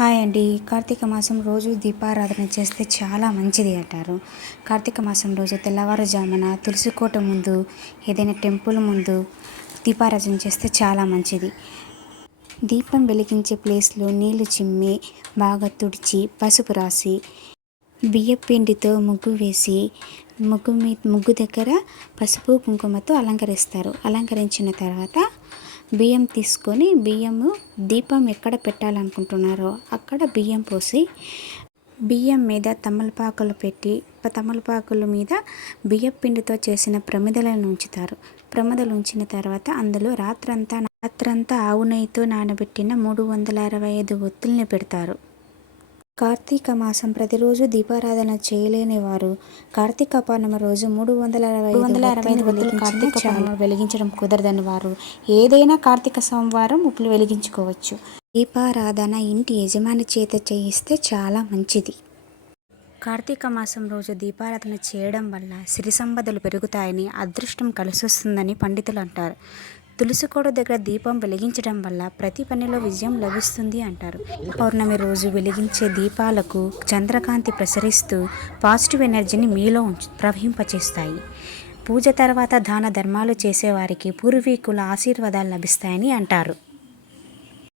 Hi అండి. కార్తీక మాసం రోజు దీపారాధన చేస్తే చాలా మంచిది అంటారు. కార్తీక మాసం రోజు తెల్లవారుజామున తులసి కోట ముందు ఏదైనా టెంపుల్ ముందు దీపారాధన చేస్తే చాలా మంచిది. దీపం వెలిగించే ప్లేస్లో నీళ్ళు చిమ్మి బాగా తుడిచి పసుపు రాసి బియ్యపిండితో ముగ్గు వేసి ముగ్గు మీ ముగ్గు దగ్గర పసుపు కుంకుమతో అలంకరిస్తారు. అలంకరించిన తర్వాత బియ్యం తీసుకొని బియ్యము దీపం ఎక్కడ పెట్టాలనుకుంటున్నారో అక్కడ బియ్యం పోసి బియ్యం మీద తమలపాకులు పెట్టి తమలపాకుల మీద బియ్యం పిండితో చేసిన ప్రమిదలను ఉంచుతారు. ప్రమిదలు ఉంచిన తర్వాత అందులో రాత్రంతా రాత్రంతా ఆవు నెయ్యితో నానబెట్టిన మూడు వందల అరవై ఐదు ఒత్తుల్ని పెడతారు. కార్తీక మాసం ప్రతిరోజు దీపారాధన చేయలేని వారు కార్తీక పౌర్ణమి రోజు మూడు వందల అరవై వందల అరవై ఐదు కార్తీక పౌర్ణమి వెలిగించడం కుదరదని వారు ఏదైనా కార్తీక సోమవారం ఉప్పులు వెలిగించుకోవచ్చు. దీపారాధన ఇంటి యజమాని చేత చేయిస్తే చాలా మంచిది. కార్తీక మాసం రోజు దీపారాధన చేయడం వల్ల సిరి సంపదలు పెరుగుతాయని అదృష్టం కలిసొస్తుందని పండితులు అంటారు. తులసికోట దగ్గర దీపం వెలిగించడం వల్ల ప్రతి పనిలో విజయం లభిస్తుంది అంటారు. పౌర్ణమి రోజు వెలిగించే దీపాలకు చంద్రకాంతి ప్రసరిస్తూ పాజిటివ్ ఎనర్జీని మీలో ఉంచు ప్రవహింపచేస్తాయి. పూజ తర్వాత దాన ధర్మాలు చేసేవారికి పూర్వీకుల ఆశీర్వాదాలు లభిస్తాయని అంటారు.